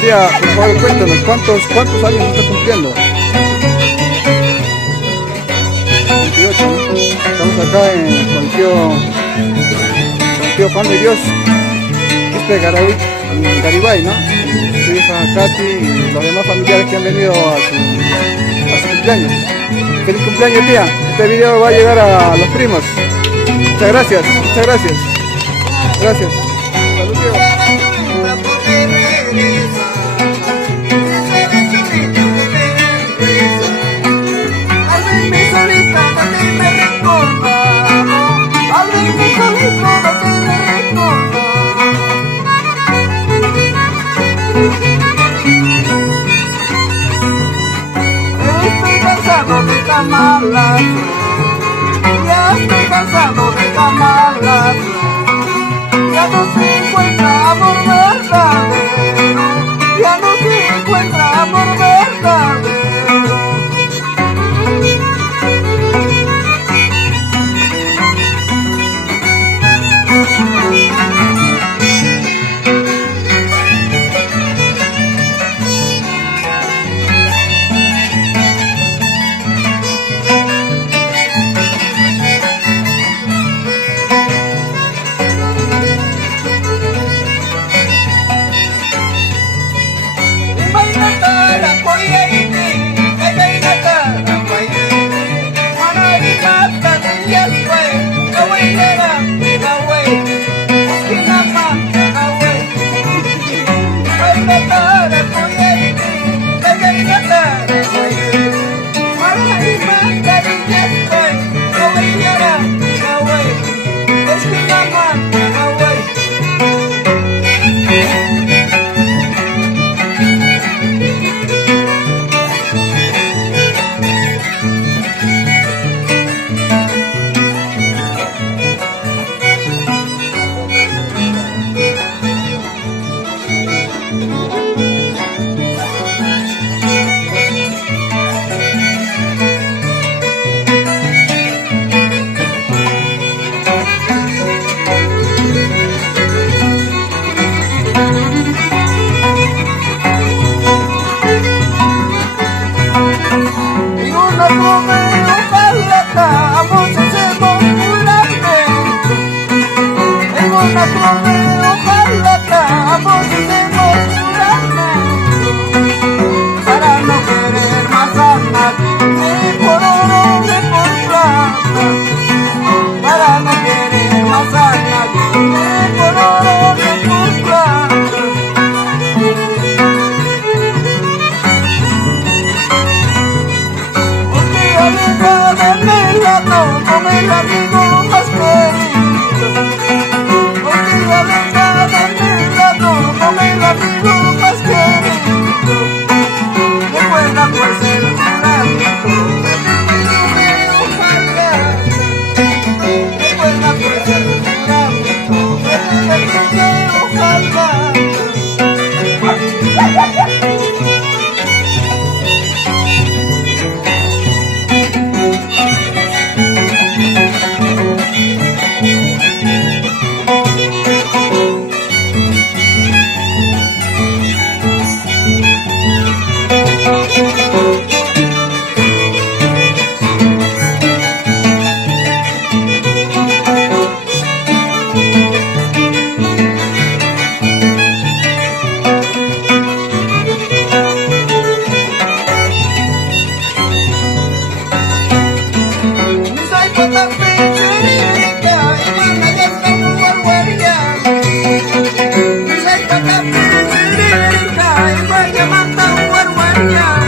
Tía, por favor, cuéntanos, ¿cuántos años está cumpliendo? 28, ¿no? Estamos acá con el tío Juan de Dios, este de Garibay, ¿no? Su hija Katy y los demás familiares que han venido a su cumpleaños. ¡Feliz cumpleaños, tía! Este video va a llegar a los primos. Muchas gracias, muchas gracias. Gracias. Salud, tío. Estoy cansado de camalas, ya estoy cansado de camalas, ya no se encuentra amor verdadero, ya no se encuentra amor verdadero. Para no querer más a nadie, ni por oro ni por plata. Para no querer más a nadie, ni por oro ni por plata. Un día venga de mi lado con el amigo más querido. Un día venga de mi lado con el amigo más querido. Recuerda pues el juramento de mi ojalá. Recuerda pues el juramento de mi ojalá. Yeah.